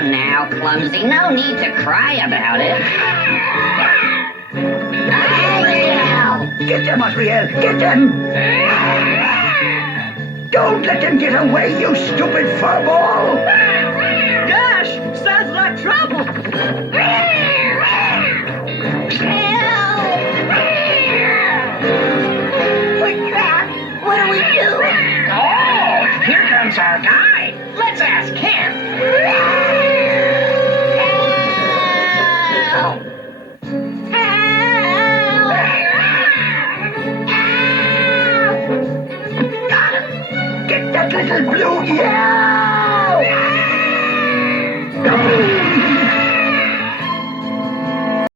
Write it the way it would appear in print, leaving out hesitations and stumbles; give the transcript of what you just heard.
now, Clumsy. No need to cry about it. Get them, Adriel! Get them! Don't let them get away, you stupid furball! Gosh, sounds like trouble. What do we do? Oh, here comes our guide. Let's ask him. Get that little blue, yeah!